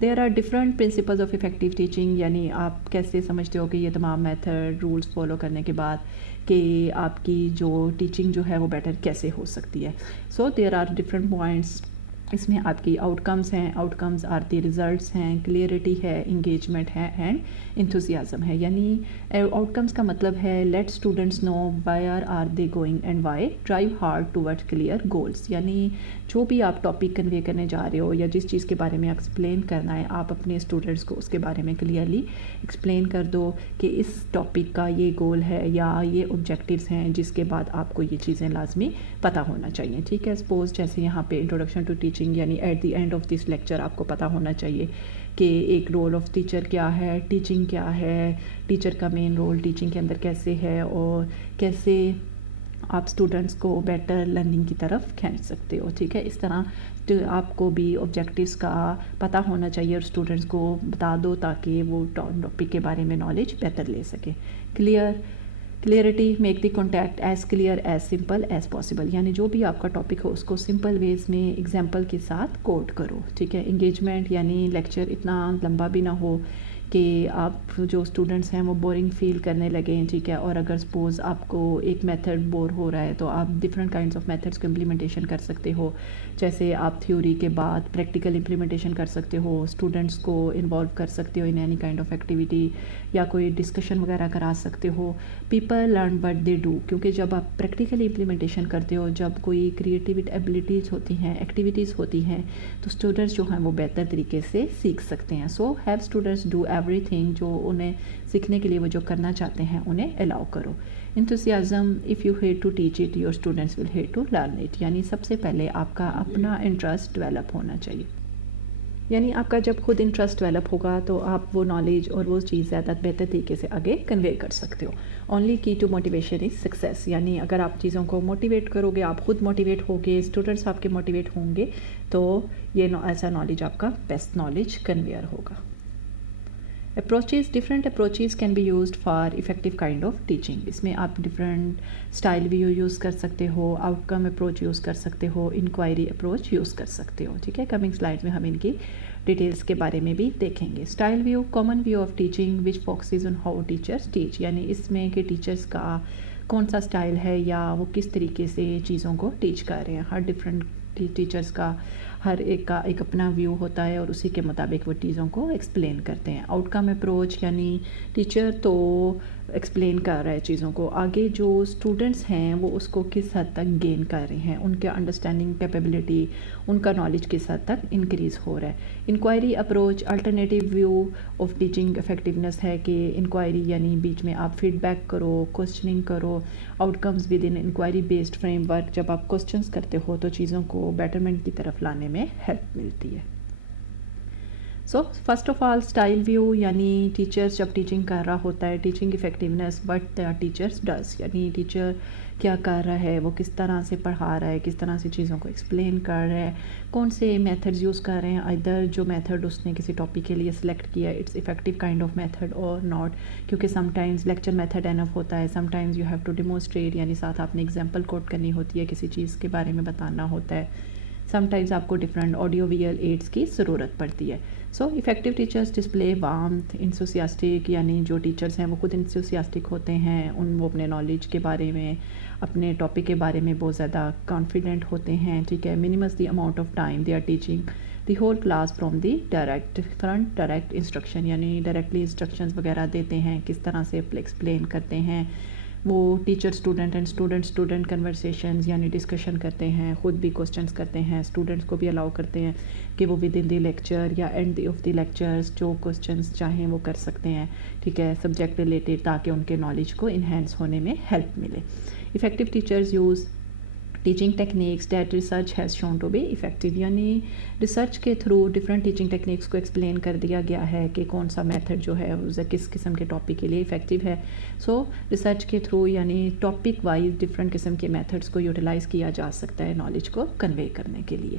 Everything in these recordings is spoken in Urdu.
There are different principles of effective teaching, یعنی آپ کیسے سمجھتے ہو کہ یہ تمام میتھڈ رولس فالو کرنے کے بعد کہ آپ کی جو ٹیچنگ جو ہے وہ بیٹر کیسے ہو سکتی ہے. So there are different points. اس میں آپ کی آؤٹ کمز ہیں، outcomes are the results ہیں، کلیئرٹی ہے، انگیجمنٹ ہے اینڈ انتھوزیازم ہے. یعنی آؤٹ کمز کا مطلب ہے let students know where are they going and why, drive hard toward clear goals. یعنی جو بھی آپ ٹاپک کنوے کرنے جا رہے ہو یا جس چیز کے بارے میں ایکسپلین کرنا ہے، آپ اپنے اسٹوڈنٹس کو اس کے بارے میں کلیئرلی ایکسپلین کر دو کہ اس ٹاپک کا یہ گول ہے یا یہ آبجیکٹیوز ہیں جس کے بعد آپ کو یہ چیزیں لازمی پتہ ہونا چاہیے. ٹھیک ہے، سپوز جیسے یہاں پہ انٹروڈکشن ٹو ٹیچنگ، یعنی at the end of this lecture آپ کو پتہ ہونا چاہیے کہ ایک رول آف ٹیچر کیا ہے، ٹیچنگ کیا ہے، ٹیچر کا مین رول ٹیچنگ کے اندر کیسے ہے، اور کیسے آپ اسٹوڈنٹس کو بیٹر لرننگ کی طرف کھینچ سکتے ہو. ٹھیک ہے، اس طرح آپ کو بھی آبجیکٹیوز کا پتہ ہونا چاہیے اور اسٹوڈنٹس کو بتا دو تاکہ وہ ٹاپک کے بارے میں نالج بہتر لے سکے. Clarity, make the contact as clear as simple as possible, یعنی جو بھی آپ کا ٹاپک ہو اس کو سمپل ویز میں ایگزامپل کے ساتھ کوٹ کرو. ٹھیک ہے، انگیجمنٹ، یعنی لیکچر اتنا لمبا بھی نہ ہو کہ آپ جو اسٹوڈنٹس ہیں وہ بورنگ فیل کرنے لگیں. ٹھیک ہے، اور اگر سپوز آپ کو ایک میتھڈ بور ہو رہا ہے تو آپ ڈفرینٹ کائنڈس آف میتھڈس کو امپلیمنٹیشن کر سکتے ہو. جیسے آپ تھیوری کے بعد پریکٹیکل امپلیمنٹیشن کر سکتے ہو، اسٹوڈنٹس کو انوالو کر سکتے ہو in any kind of activity, یا کوئی ڈسکشن وغیرہ کرا سکتے ہو. People learn what they do, کیونکہ جب آپ پریکٹیکلی امپلیمنٹیشن کرتے ہو، جب کوئی کریٹیو ایبلٹیز ہوتی ہیں، ایکٹیویٹیز ہوتی ہیں، تو اسٹوڈنٹس جو ہیں وہ بہتر طریقے سے سیکھ سکتے ہیں. So have students do every thing, جو انہیں سیکھنے کے لیے وہ جو کرنا چاہتے ہیں انہیں الاؤ کرو. Enthusiasm, if you hate to teach it your students will hate to learn it, یعنی سب سے پہلے آپ کا اپنا انٹرسٹ ڈیولپ ہونا چاہیے. یعنی آپ کا جب خود انٹرسٹ ڈیولپ ہوگا تو آپ وہ نالج اور وہ چیز زیادہ بہتر طریقے سے آگے کنوے کر سکتے ہو. اونلی کی ٹو موٹیویشن از سکسیس، یعنی اگر آپ چیزوں کو موٹیویٹ کرو گے، آپ خود موٹیویٹ ہوگے، اسٹوڈنٹس آپ کے موٹیویٹ ہوں گے، تو یہ ایسا نالج آپ کا بیسٹ نالج کنویئر ہوگا. Approaches, different approaches can be used for effective kind of teaching. اس میں آپ ڈفرینٹ اسٹائل ویو یوز کر سکتے ہو، آؤٹ کم اپروچ یوز کر سکتے ہو، انکوائری اپروچ یوز کر سکتے ہو. ٹھیک ہے، کمنگ سلائڈ میں ہم ان کی ڈیٹیلس کے بارے میں بھی دیکھیں گے. Style view, common view of teaching which focuses on how teachers teach, یعنی اس میں کہ ٹیچرس کا کون سا اسٹائل ہے یا وہ کس طریقے سے چیزوں کو ٹیچ کر رہے ہیں. ہر ڈفرینٹ ٹیچرس کا ہر ایک کا ایک اپنا ویو ہوتا ہے اور اسی کے مطابق وہ چیزوں کو ایکسپلین کرتے ہیں. آؤٹ کم اپروچ، یعنی ٹیچر تو ایکسپلین کر رہا ہے چیزوں کو، آگے جو اسٹوڈنٹس ہیں وہ اس کو کس حد تک گین کر رہے ہیں، ان کے انڈرسٹینڈنگ کیپیبلٹی، ان کا نالج کس حد تک انکریز ہو رہا ہے. Inquiry approach, alternative view of teaching effectiveness ہے کہ انکوائری یعنی بیچ میں آپ فیڈ بیک کرو، کوسچننگ کرو، outcomes with in inquiry based framework. جب آپ کوسچنس کرتے ہو تو چیزوں کو بیٹرمنٹ کی طرف لانے میں ہیلپ ملتی ہے. So first of all style view, یعنی ٹیچرس جب ٹیچنگ کر رہا ہوتا ہے، teaching effectiveness what the teachers does, یعنی ٹیچر کیا کر رہا ہے، وہ کس طرح سے پڑھا رہا ہے، کس طرح سے چیزوں کو ایکسپلین کر رہا ہے، کون سے میتھڈز یوز کر رہے ہیں. ادھر جو میتھڈ اس نے کسی ٹاپک کے لیے سلیکٹ کیا it's effective kind of method اور ناٹ، کیونکہ sometimes lecture method enough ہوتا ہے، sometimes you have to demonstrate, یعنی ساتھ آپ نے ایگزامپل کوٹ کرنی ہوتی ہے، کسی چیز کے بارے میں بتانا ہوتا ہے. سم ٹائمز آپ کو ڈفرینٹ آڈیو ویژول ایڈس کی ضرورت پڑتی ہے. سو افیکٹیو ٹیچرس ڈسپلے وارمتھ، انتھوسیاسٹک، یعنی جو ٹیچرس ہیں وہ خود انتھوسیاسٹک ہوتے ہیں، وہ اپنے نالج کے بارے میں، اپنے ٹاپک کے بارے میں بہت زیادہ کانفیڈنٹ ہوتے ہیں. ٹھیک ہے، minimise the amount of time they are teaching the whole class from the direct instruction, یعنی ڈائریکٹلی انسٹرکشنز وغیرہ دیتے ہیں، کس طرح سے ایکسپلین کرتے ہیں. وہ teacher student and student conversations یعنی ڈسکشن کرتے ہیں، خود بھی کوسچنس کرتے ہیں، اسٹوڈنٹس کو بھی الاؤ کرتے ہیں کہ وہ ود ان دی لیکچر یا اینڈ آف دی لیکچرز جو کوسچنس چاہیں وہ کر سکتے ہیں. ٹھیک ہے، سبجیکٹ ریلیٹڈ، تاکہ ان کے نالج کو انہینس ہونے میں ہیلپ ملے. Effective teachers use teaching techniques that research has shown to be effective, یعنی ریسرچ کے تھرو ڈفرینٹ ٹیچنگ ٹیکنیکس کو ایکسپلین کر دیا گیا ہے کہ کون سا میتھڈ جو ہے اسے کس قسم کے ٹاپک کے لیے افیکٹیو ہے. سو ریسرچ کے تھرو یعنی ٹاپک وائز ڈفرینٹ قسم کے میتھڈس کو یوٹیلائز کیا جا سکتا ہے نالج کو کنوے کرنے کے لیے.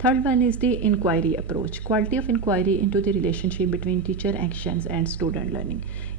Third one is the inquiry approach. Quality of inquiry into the relationship between teacher actions and student learning.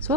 So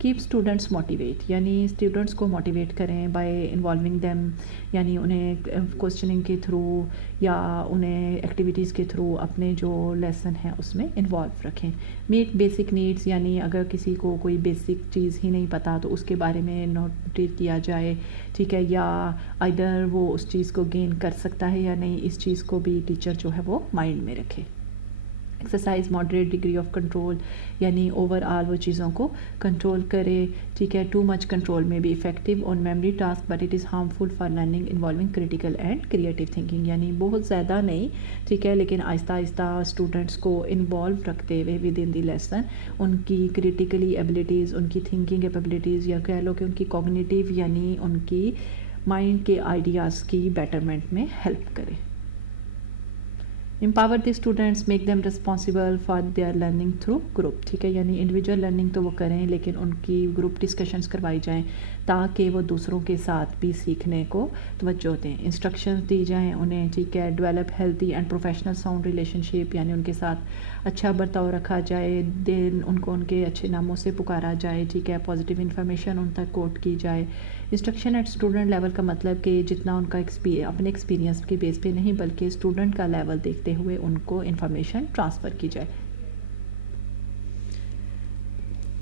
keep students motivate, یعنی اسٹوڈنٹس کو موٹیویٹ کریں بائی انوالونگ دیم، یعنی انہیں کوشچننگ کے تھرو یا انہیں ایکٹیویٹیز کے تھرو اپنے جو لیسن ہیں اس میں انوالو رکھیں. میٹ بیسک نیڈس، یعنی اگر کسی کو کوئی بیسک چیز ہی نہیں پتہ تو اس کے بارے میں نوٹ کیا جائے، ٹھیک ہے، یا ادھر وہ اس چیز کو گین کر سکتا ہے یا نہیں، اس چیز کو بھی ٹیچر جو ہے وہ مائنڈ میں رکھے. Exercise moderate degree of control, یعنی اوور آل وہ چیزوں کو کنٹرول کرے، ٹھیک ہے. ٹو مچ کنٹرول میں بھی effective on memory task but it is harmful for learning involving critical and creative thinking, یعنی بہت زیادہ نہیں، ٹھیک ہے، لیکن آہستہ آہستہ اسٹوڈنٹس کو انوالو رکھتے ہوئے ود ان دی لیسن ان کی کریٹیکلی ایبلٹیز، ان کی تھنکنگ ایبلٹیز، یا کہہ لو کہ ان کی کوگنیٹیو یعنی ان کی مائنڈ کے آئیڈیاز کی بیٹرمنٹ میں ہیلپ کرے. Empower the students, make them responsible for their learning through group, ٹھیک ہے، یعنی انڈیویجول لرننگ تو وہ کریں لیکن ان کی گروپ ڈسکشنز کروائی جائیں تاکہ وہ دوسروں کے ساتھ بھی سیکھنے کو توجہ دیں. انسٹرکشنز دی جائیں انہیں، ٹھیک ہے. Develop healthy and professional sound relationship, یعنی ان کے ساتھ اچھا برتاؤ رکھا جائے، دین ان کو ان کے اچھے ناموں سے پکارا جائے، ٹھیک ہے. پازیٹیو انفارمیشن ان تک کوٹ کی جائے. انسٹرکشن ایٹ اسٹوڈنٹ لیول کا مطلب کہ جتنا ان کا اپنے ایکسپیرینس کے بیس پہ نہیں بلکہ اسٹوڈنٹ کا لیول دیکھتے ہوئے ان کو انفارمیشن ٹرانسفر کی جائے.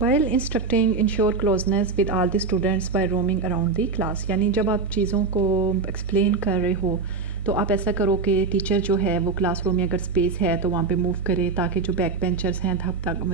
While instructing, ensure closeness with all the students by roaming around the class، یعنی جب آپ چیزوں کو ایکسپلین کر رہے ہو تو آپ ایسا کرو کہ ٹیچر جو ہے وہ کلاس روم میں اگر اسپیس ہے تو وہاں پہ موو کرے تاکہ جو بیک بینچرز ہیں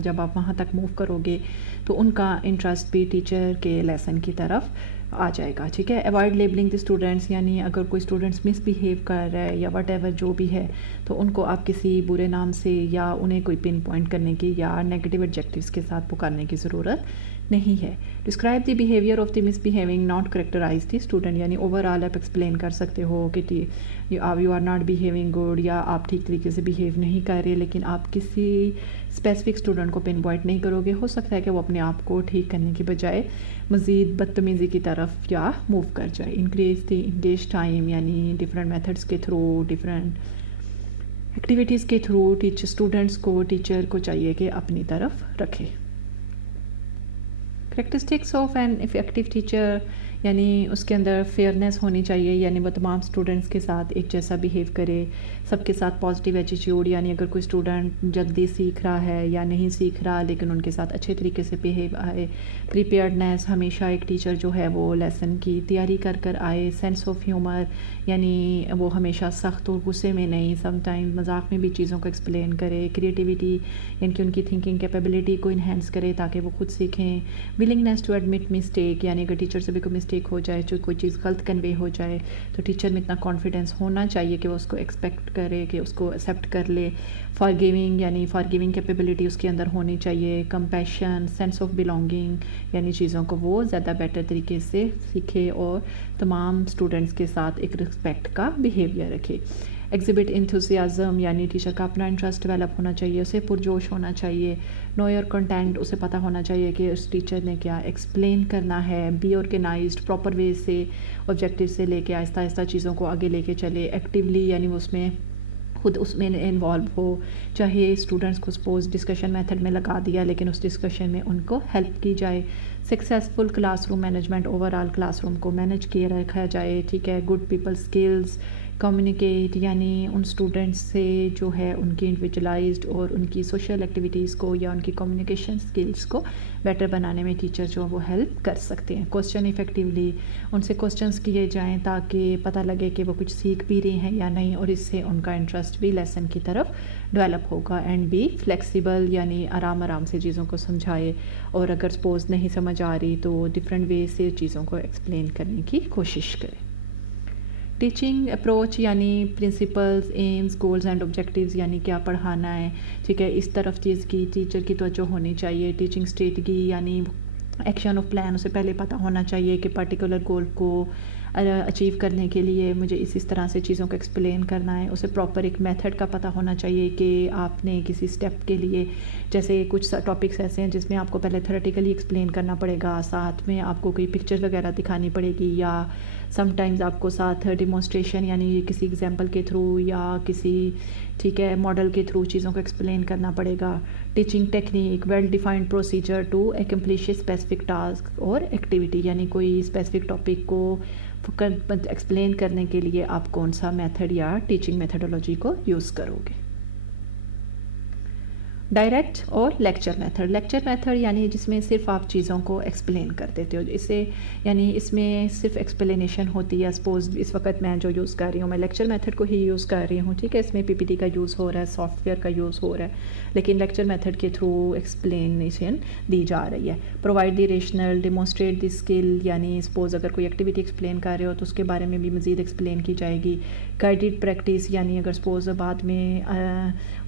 جب آپ وہاں تک موو کرو گے تو ان کا انٹرسٹ بھی ٹیچر کے لیسن کی طرف آ جائے گا، ٹھیک ہے. اوائڈ لیبلنگ دی اسٹوڈنٹس، یعنی اگر کوئی اسٹوڈنٹس مس بیہیو کر رہا ہے یا وٹ ایور جو بھی ہے تو ان کو آپ کسی برے نام سے یا انہیں کوئی پن پوائنٹ کرنے کی یا نیگیٹو ایڈجیکٹیوز کے ساتھ پکارنے کی ضرورت نہیں ہے. Describe the behaviour of the misbehaving not characterize the student, یعنی اوور آل آپ ایکسپلین کر سکتے ہو کہ you are not behaving good یا آپ ٹھیک طریقے سے بیہیو نہیں کر رہے، لیکن آپ کسی اسپیسیفک اسٹوڈنٹ کو پن پوائنٹ نہیں کرو گے. ہو سکتا ہے کہ وہ اپنے آپ کو ٹھیک کرنے کی بجائے مزید بدتمیزی کی طرف یا موو کر جائے. انکریز دی انگیج ٹائم، یعنی ڈفرینٹ میتھڈس کے تھرو، ڈفرینٹ ایکٹیویٹیز کے تھرو اسٹوڈنٹس کو ٹیچر کو چاہیے کہ اپنی طرف رکھے. Characteristics of an effective teacher, یعنی اس کے اندر فیئرنیس ہونی چاہیے، یعنی وہ تمام اسٹوڈنٹس کے ساتھ ایک جیسا بیہیو کرے، سب کے ساتھ پازیٹیو ایٹیٹیوڈ، یعنی اگر کوئی اسٹوڈنٹ جلدی سیکھ رہا ہے یا نہیں سیکھ رہا لیکن ان کے ساتھ اچھے طریقے سے بیہیو آئے. پریپیئرڈنیس، ہمیشہ ایک ٹیچر جو ہے وہ لیسن کی تیاری کر آئے. سینس آف ہیومر، یعنی وہ ہمیشہ سخت اور غصے میں نہیں، سم ٹائم مذاق میں بھی چیزوں کو ایکسپلین کرے. کریٹیوٹی، یعنی کہ ان کی تھنکنگ کیپیبلٹی کو انہینس کرے تاکہ وہ خود سیکھیں. ولنگنیس ٹو ایڈمٹ مسٹیک، یعنی اگر ٹیچر سے بھی کوئی مسٹیک ہو جائے، جو کوئی چیز غلط کنوے ہو جائے تو ٹیچر میں اتنا کانفیڈینس ہونا چاہیے کہ وہ اس کو ایکسپیکٹ کرے، کہ اس کو ایکسیپٹ کر لے. فارگیونگ، یعنی فارگیونگ کیپیبلٹی اس کے اندر ہونی چاہیے. کمپیشن، سینس آف بلانگنگ، یعنی چیزوں کو وہ زیادہ بیٹر طریقے سے سیکھے اور تمام اسٹوڈنٹس کے ساتھ ایک رسپیکٹ کا بیہیویئر رکھے. ایگزیبٹ انتھوسیازم، یعنی ٹیچر کا اپنا انٹرسٹ ڈیولپ ہونا چاہیے، اسے پرجوش ہونا چاہیے. نو یور کنٹینٹ، اسے پتہ ہونا چاہیے کہ اس ٹیچر نے کیا ایکسپلین کرنا ہے. بی آرگنائزڈ، پراپر وے سے آبجیکٹیو سے لے کے آہستہ آہستہ چیزوں کو آگے لے کے چلے. ایکٹیولی، یعنی وہ اس میں خود اس میں انوالو ہو، چاہے اسٹوڈنٹس کو سپوز ڈسکشن میتھڈ میں لگا دیا لیکن اس ڈسکشن میں ان کو ہیلپ کی جائے. Successful class room management, over all class room کو مینیج کیا رکھا جائے، ٹھیک ہے. گڈ پیپل اسکلز، کمیونیکیٹ، یعنی ان اسٹوڈنٹس سے جو ہے ان کی انڈیویجولائزڈ اور ان کی سوشل ایکٹیویٹیز کو یا ان کی کمیونیکیشن اسکلس کو بیٹر بنانے میں ٹیچر جو وہ ہیلپ کر سکتے ہیں. کوسچن افیکٹیولی، ان سے کوسچنس کیے جائیں تاکہ پتہ لگے کہ وہ کچھ سیکھ بھی رہے ہیں یا نہیں، اور اس سے ان کا انٹرسٹ بھی لیسن کی طرف ڈیولپ ہوگا. اینڈ بی فلیکسیبل، یعنی آرام سے چیزوں کو سمجھائے، اور اگر سپوز نہیں سمجھ آ رہی تو ڈفرینٹ وے سے چیزوں کو ایکسپلین کرنے کی کوشش کرے. ٹیچنگ اپروچ، یعنی principles, aims, goals and objectives, یعنی کیا پڑھانا ہے، ٹھیک ہے، اس طرف چیز کی ٹیچر کی توجہ ہونی چاہیے. ٹیچنگ اسٹریٹجی، یعنی ایکشن آف پلان، اسے پہلے پتہ ہونا چاہیے کہ پرٹیکولر گول کو اچیو کرنے کے لیے مجھے اس طرح سے چیزوں کو ایکسپلین کرنا ہے. اسے پراپر ایک میتھڈ کا پتہ ہونا چاہیے کہ آپ نے کسی اسٹیپ کے لیے, جیسے کچھ ٹاپکس ایسے ہیں جس میں آپ کو پہلے تھیوریٹیکلی ایکسپلین کرنا پڑے گا, ساتھ میں آپ کو کوئی پکچر وغیرہ دکھانی پڑے گی, یا سم ٹائمز آپ کو ساتھ ڈیمونسٹریشن یعنی کسی ایگزامپل کے تھرو یا کسی ماڈل کے تھرو چیزوں کو ایکسپلین کرنا پڑے گا. Teaching technique, well defined procedure to accomplish specific task اور ایکٹیویٹی, یعنی کوئی اسپیسیفک ٹاپک کو ایکسپلین کرنے کے لیے آپ کون سا میتھڈ یا ٹیچنگ میتھڈولوجی کو یوز کرو گے. ڈائریکٹ اور لیکچر میتھڈ. لیکچر میتھڈ یعنی جس میں صرف آپ چیزوں کو ایکسپلین کر دیتے ہو, اسے یعنی اس میں صرف ایکسپلینیشن ہوتی ہے. سپوز اس وقت میں جو یوز کر رہی ہوں, میں لیکچر میتھڈ کو ہی یوز کر رہی ہوں, ٹھیک ہے, اس میں پی پی ٹی کا یوز ہو رہا ہے, سافٹ ویئر کا یوز ہو رہا ہے, لیکن لیکچر میتھڈ کے تھرو ایکسپلینیشن دی جا رہی ہے. Provide the rational, demonstrate the skill, یعنی سپوز اگر کوئی ایکٹیویٹی ایکسپلین کر رہے ہو تو اس کے بارے میں بھی مزید ایکسپلین کی جائے گی. گائیڈڈ پریکٹس, یعنی اگر سپوز بعد میں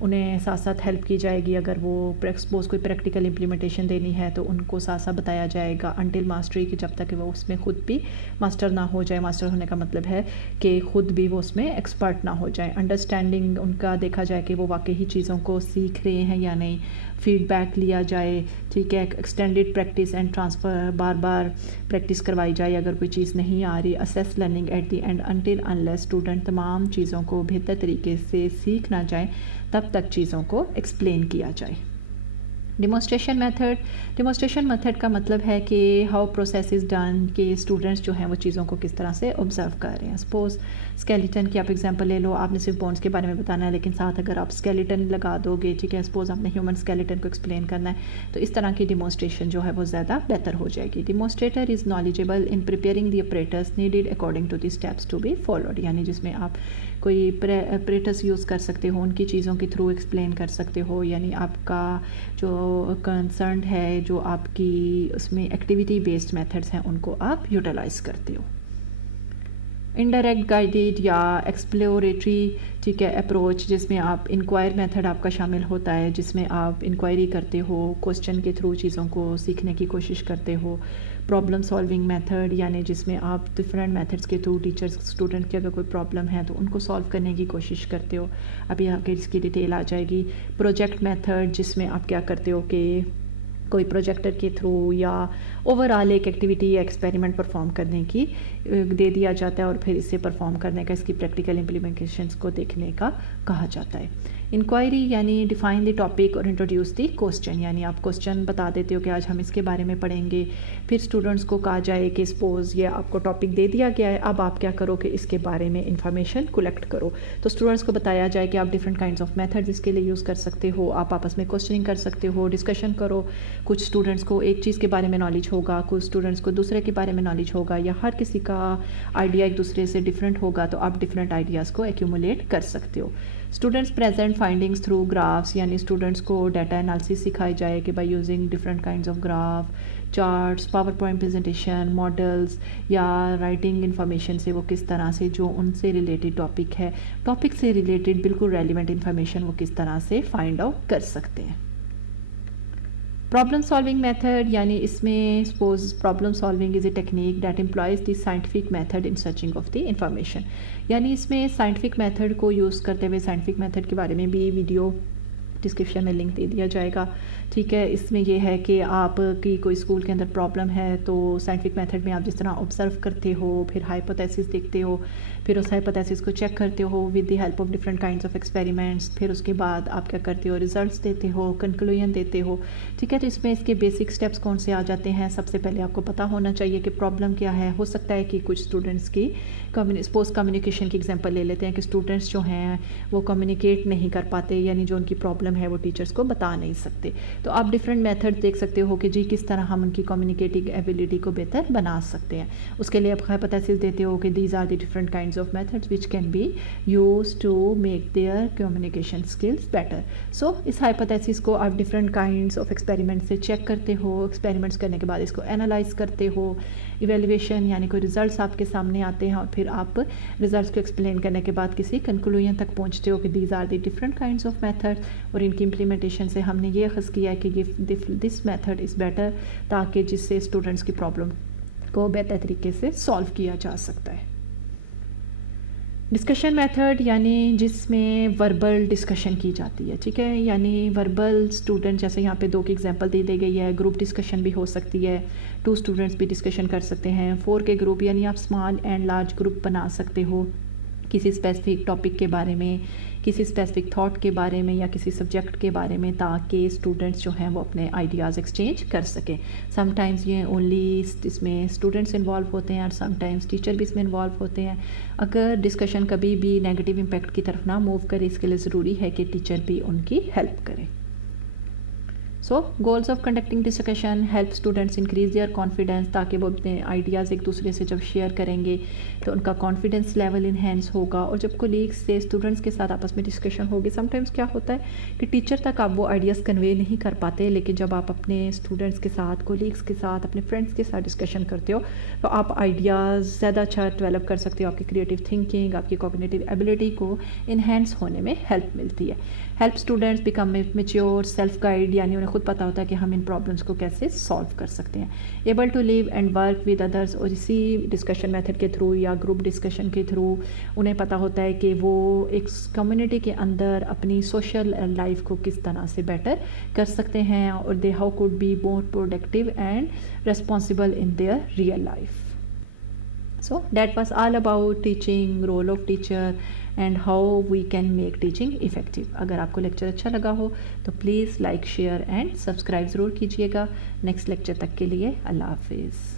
انہیں ساتھ ساتھ ہیلپ کی جائے گی, اگر وہ سپوز کوئی پریکٹیکل امپلیمنٹیشن دینی ہے تو ان کو ساتھ ساتھ بتایا جائے گا. انٹل ماسٹری, کہ جب تک کہ وہ اس میں خود بھی ماسٹر نہ ہو جائے. ماسٹر ہونے کا مطلب ہے کہ خود بھی وہ اس میں ایکسپرٹ نہ ہو جائے. انڈرسٹینڈنگ, ان کا دیکھا جائے کہ وہ واقعی چیزوں کو سیکھ رہے ہیں یا نہیں. فیڈ بیک لیا جائے, ٹھیک ہے. ایکسٹینڈیڈ پریکٹس اینڈ ٹرانسفر, بار بار پریکٹس کروائی جائے اگر کوئی چیز نہیں آ رہی. Assess learning at the end until unless student تمام چیزوں کو بہتر طریقے سے سیکھ نہ جائیں تب تک چیزوں کو ایکسپلین کیا جائے. Demonstration method. ڈیمونسٹریشن میتھڈ کا مطلب ہے کہ ہاؤ پروسیس از ڈن, کہ اسٹوڈنٹس جو ہیں وہ چیزوں کو کس طرح سے آبزرو کر رہے ہیں. سپوز اسکیلیٹن کی آپ ایگزامپل لے لو, آپ نے صرف بونس کے بارے میں بتانا ہے, لیکن ساتھ اگر آپ اسکیلیٹن لگا دو گے, ٹھیک ہے, سپوز آپ نے ہیومن اسکیلیٹن کو ایکسپلین کرنا ہے, تو اس طرح کی ڈیمونسٹریشن جو ہے وہ زیادہ بہتر ہو جائے گی. Demonstrator is knowledgeable in preparing the apparatus needed according to the steps to be followed, یعنی جس میں آپ کوئی اپریٹس یوز کر سکتے ہو, ان کی چیزوں کے تھرو ایکسپلین کر سکتے ہو, یعنی آپ کا جو کنسرنڈ ہے, جو آپ کی اس میں ایکٹیویٹی بیسڈ میتھڈس ہیں, ان کو آپ یوٹیلائز کرتے ہو. انڈائریکٹ گائیڈڈ یا ایکسپلوریٹری, ٹھیک ہے, اپروچ, جس میں آپ انکوائر میتھڈ آپ کا شامل ہوتا ہے, جس میں آپ انکوائری کرتے ہو, کوسچن کے تھرو چیزوں کو سیکھنے کی کوشش کرتے ہو. پرابلم سالونگ میتھڈ, یعنی جس میں آپ ڈفرینٹ میتھڈس کے تھرو ٹیچرس اسٹوڈنٹ کی اگر کوئی پرابلم ہے تو ان کو سالو کرنے کی کوشش کرتے ہو. ابھی آگے اس کی ڈیٹیل آ جائے گی. پروجیکٹ میتھڈ, جس میں آپ کیا کرتے ہو کہ کوئی پروجیکٹر کے تھرو یا اوور آل ایک ایکٹیویٹی یا ایکسپیریمنٹ پرفارم کرنے کی دے دیا جاتا ہے, اور پھر اسے پرفارم کرنے کا, اس کی پریکٹیکل امپلیمنٹیشنس کو دیکھنے کا کہا جاتا ہے. انکوائری یعنی ڈیفائن دی ٹاپک اور انٹروڈیوس دی کوسچن, یعنی آپ کوسچن بتا دیتے ہو کہ آج ہم اس کے بارے میں پڑھیں گے, پھر اسٹوڈنٹس کو کہا جائے کہ سپوز یہ آپ کو ٹاپک دے دیا گیا ہے, اب آپ کیا کرو کہ اس کے بارے میں انفارمیشن کلیکٹ کرو. تو اسٹوڈنٹس کو بتایا جائے کہ آپ ڈفرینٹ کائنڈس آف میتھڈز اس کے لیے یوز کر سکتے ہو, آپ آپس میں کوسچننگ کر سکتے ہو, ڈسکشن کرو. کچھ اسٹوڈنٹس کو ایک چیز کے بارے میں نالج ہوگا, کچھ اسٹوڈنٹس کو دوسرے کے بارے میں نالج ہوگا, یا ہر کسی کا آئیڈیا ایک دوسرے سے ڈفرینٹ ہوگا, تو آپ ڈفرینٹ آئیڈیاز کو ایکیومولیٹ کر سکتے ہو. Students present findings through graphs, یعنی اسٹوڈنٹس کو ڈیٹا انالیسس سکھائی جائے کہ by using different kinds of graph, charts, power point presentation, models, یا رائٹنگ انفارمیشن سے وہ کس طرح سے جو ان سے ریلیٹڈ ٹاپک ہے, ٹاپک سے ریلیٹڈ بالکل ریلیونٹ انفارمیشن وہ کس طرح سے فائنڈ آؤٹ کر سکتے ہیں. پرابلم سالونگ میتھڈ, یعنی اس میں suppose problem solving is a technique that employs the scientific method in searching of the information, یعنی اس میں سائنٹیفک میتھڈ کو یوز کرتے ہوئے, سائنٹیفک میتھڈ کے بارے میں بھی ویڈیو ڈسکرپشن میں لنک دے دیا جائے گا, ٹھیک ہے. اس میں یہ ہے کہ آپ کی کوئی اسکول کے اندر پرابلم ہے تو سائنٹیفک میتھڈ میں آپ جس طرح آبزرو کرتے ہو, پھر ہائپوتھیسس دیکھتے ہو, پھر اس ہائپوتھیسس کو چیک کرتے ہو with the help of different kinds of experiments, پھر اس کے بعد آپ کیا کرتے ہو, ریزلٹس دیتے ہو, کنکلوژن دیتے ہو, ٹھیک ہے. تو اس میں اس کے بیسک اسٹیپس کون سے آ جاتے ہیں. سب سے پہلے آپ کو پتہ ہونا چاہیے کہ پرابلم کیا ہے. ہو سکتا ہے کہ کچھ اسٹوڈنٹس کی سپوز کمیونیکیشن کی ایگزامپل لے لیتے ہیں کہ اسٹوڈنٹس جو ہیں وہ کمیونیکیٹ نہیں کر پاتے, یعنی جو ان کی پرابلم ہے وہ ٹیچرس کو بتا نہیں سکتے. تو آپ ڈفرینٹ میتھڈ دیکھ سکتے ہو کہ جی کس طرح ہم ان کی کمیونیکیٹنگ ایبیلٹی کو بہتر بنا سکتے ہیں. اس کے لیے آپ ہائپوتھیسس دیتے ہو کہ these are the different kinds of methods which can be use to make their communication skills better. So اس ہائپوتھیسس کو آپ ڈفرینٹ کائنڈس آف ایکسپیریمنٹ سے چیک کرتے ہو, ایکسپیریمنٹس کرنے کے بعد اس کو انالائز کرتے ہو. ایویلیویشن یعنی کوئی ریزلٹس آپ کے سامنے آتے ہیں, اور پھر آپ ریزلٹس کو ایکسپلین کرنے کے بعد کسی کنکلوژن تک پہنچتے ہو کہ these are the different kinds of method, اور ان کی امپلیمنٹیشن سے ہم نے یہ اخذ کیا ہے کہ دس میتھڈ از بیٹر, تاکہ جس سے اسٹوڈنٹس کی پرابلم کو بہتر طریقے سے سالو کیا جا سکتا ہے. ڈسکشن میتھڈ یعنی جس میں وربل ڈسکشن کی جاتی ہے, ٹھیک ہے, یعنی وربل اسٹوڈنٹ, جیسے یہاں پہ 2 کی ایگزامپل دی گئی ہے. گروپ ڈسکشن بھی ہو سکتی ہے, 2 اسٹوڈنٹس بھی ڈسکشن کر سکتے ہیں. 4 کے گروپ یعنی آپ اسمال اینڈ لارج گروپ بنا سکتے ہو کسی اسپیسیفک ٹاپک کے بارے میں, کسی اسپیسیفک تھاٹ کے بارے میں یا کسی سبجیکٹ کے بارے میں, تاکہ اسٹوڈنٹس جو ہیں وہ اپنے آئیڈیاز ایکسچینج کر سکیں. سم ٹائمز یہ اونلی اس میں اسٹوڈنٹس انوالو ہوتے ہیں اور سم ٹائمز ٹیچر بھی اس میں انوالو ہوتے ہیں. اگر ڈسکشن کبھی بھی نیگیٹو امپیکٹ کی طرف نہ موو کرے, اس کے لیے ضروری ہے کہ ٹیچر بھی ان کی ہیلپ کرے. So goals of conducting discussion help students increase their confidence, تاکہ وہ اپنے آئیڈیاز ایک دوسرے سے جب شیئر کریں گے تو ان کا کانفیڈینس لیول انہینس ہوگا. اور جب کولیگس سے اسٹوڈنٹس کے ساتھ آپس میں ڈسکشن ہوگی, سم ٹائمس کیا ہوتا ہے کہ ٹیچر تک آپ وہ آئیڈیاز کنوے نہیں کر پاتے, لیکن جب آپ اپنے اسٹوڈنٹس کے ساتھ, کولیگس کے ساتھ, اپنے فرینڈس کے ساتھ ڈسکشن کرتے ہو تو آپ آئیڈیاز زیادہ اچھا ڈیولپ کر سکتے ہو. آپ کی کریٹیو تھنکنگ, آپ کی کوگنیٹیو ایبلٹی کو انہینس ہونے میں ہیلپ ملتی ہے. Help students become mature, self guide, یعنی انہیں خود پتہ ہوتا ہے کہ ہم ان پرابلمس کو کیسے سالو کر سکتے ہیں. Able to live and work with others, اور اسی ڈسکشن میتھڈ کے تھرو یا گروپ ڈسکشن کے تھرو انہیں پتہ ہوتا ہے کہ وہ ایک کمیونٹی کے اندر اپنی سوشل لائف کو کس طرح سے بیٹر کر سکتے ہیں, اور they how could be more productive and responsible in their real life. So that was all about teaching, role of teacher and how we can make teaching effective. اگر آپ کو لیکچر اچھا لگا ہو تو please like, share and subscribe ضرور کیجیے گا. نیکسٹ لیکچر تک کے لیے اللہ حافظ.